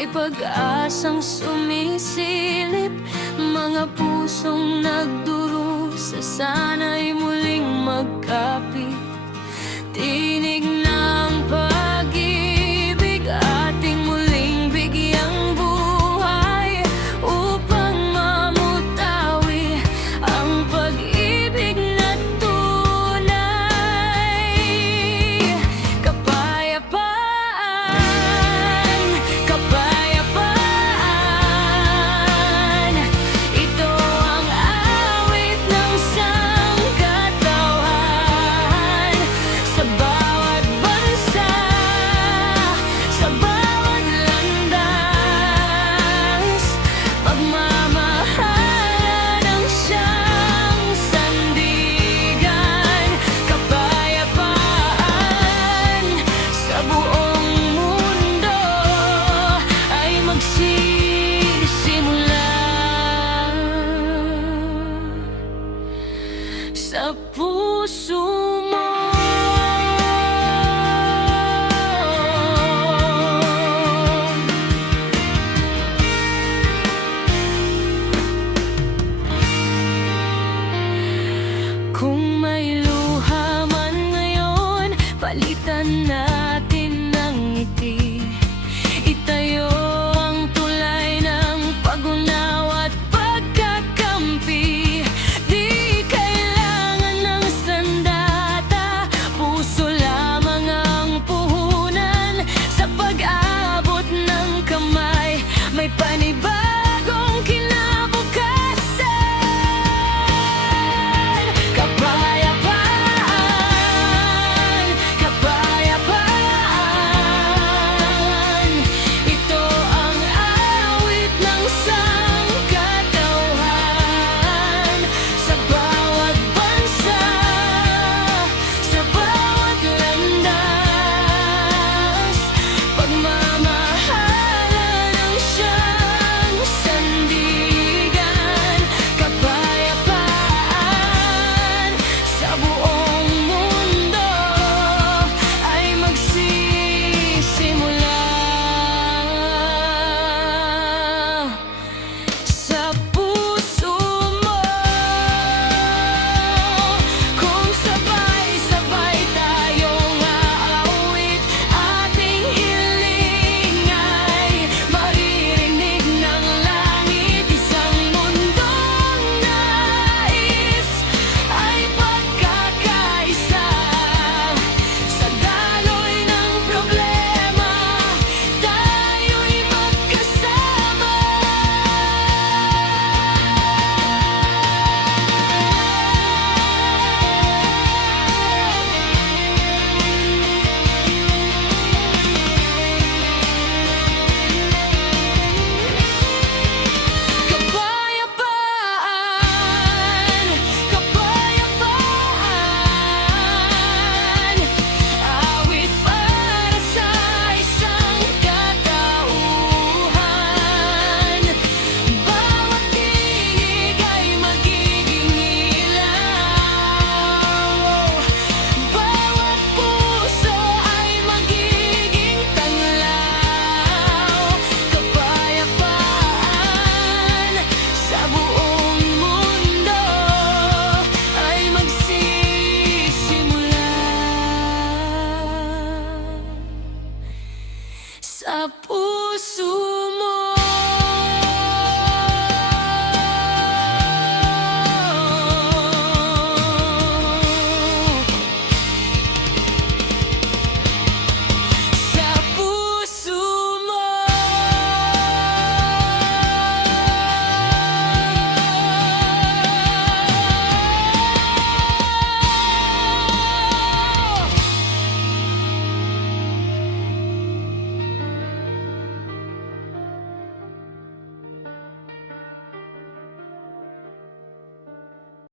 may pag-asang sumisilip. Mga pusong nagdurusa, sana'y muling magkapit. Tinig ng pag-ibig, ating muling bigyang buhay, upang mamutawi ang pag-ibig na tunay. Kapayapaan, kapayapaan, ito ang awit ng sangkatauhan. Sa bawat bansa, sa bawat landas, pagmamahalan ang siyang sandigan. Kapayapaan sa buong mundo ay magsisimula sa puso mo. Kung may luha man ngayon, palitan natin ng ngiti. Itayo ang tulay ng pag-unawa at pagkakampi. Di kailangan ng sandata, puso lamang ang puhunan. Sa pag-abot ng kamay, may panibagong kinabukasan. Kapayapaan, kapayapaan, ito ang awit ng sangkatauhan. Sa bawat bansa, sa bawat landas, pagmamahalan ang siyang sandigan. Kapayapaan sa buong mundo ay magsisimula sa puso mo. Kung sabay-sabay tayong aawit, ating hiling ay maririnig ng langit. Isang mundong nais ay pagkakaisa. Sa daloy ng problema, tayo'y magkasama. Kapayapaan, kapayapaan, awit para sa isang katauhan. Bawat tinig ay magiging ilaw, bawat puso ay magiging tanglaw. Kapayapaan sa buong mundo ay magsisimula sa puso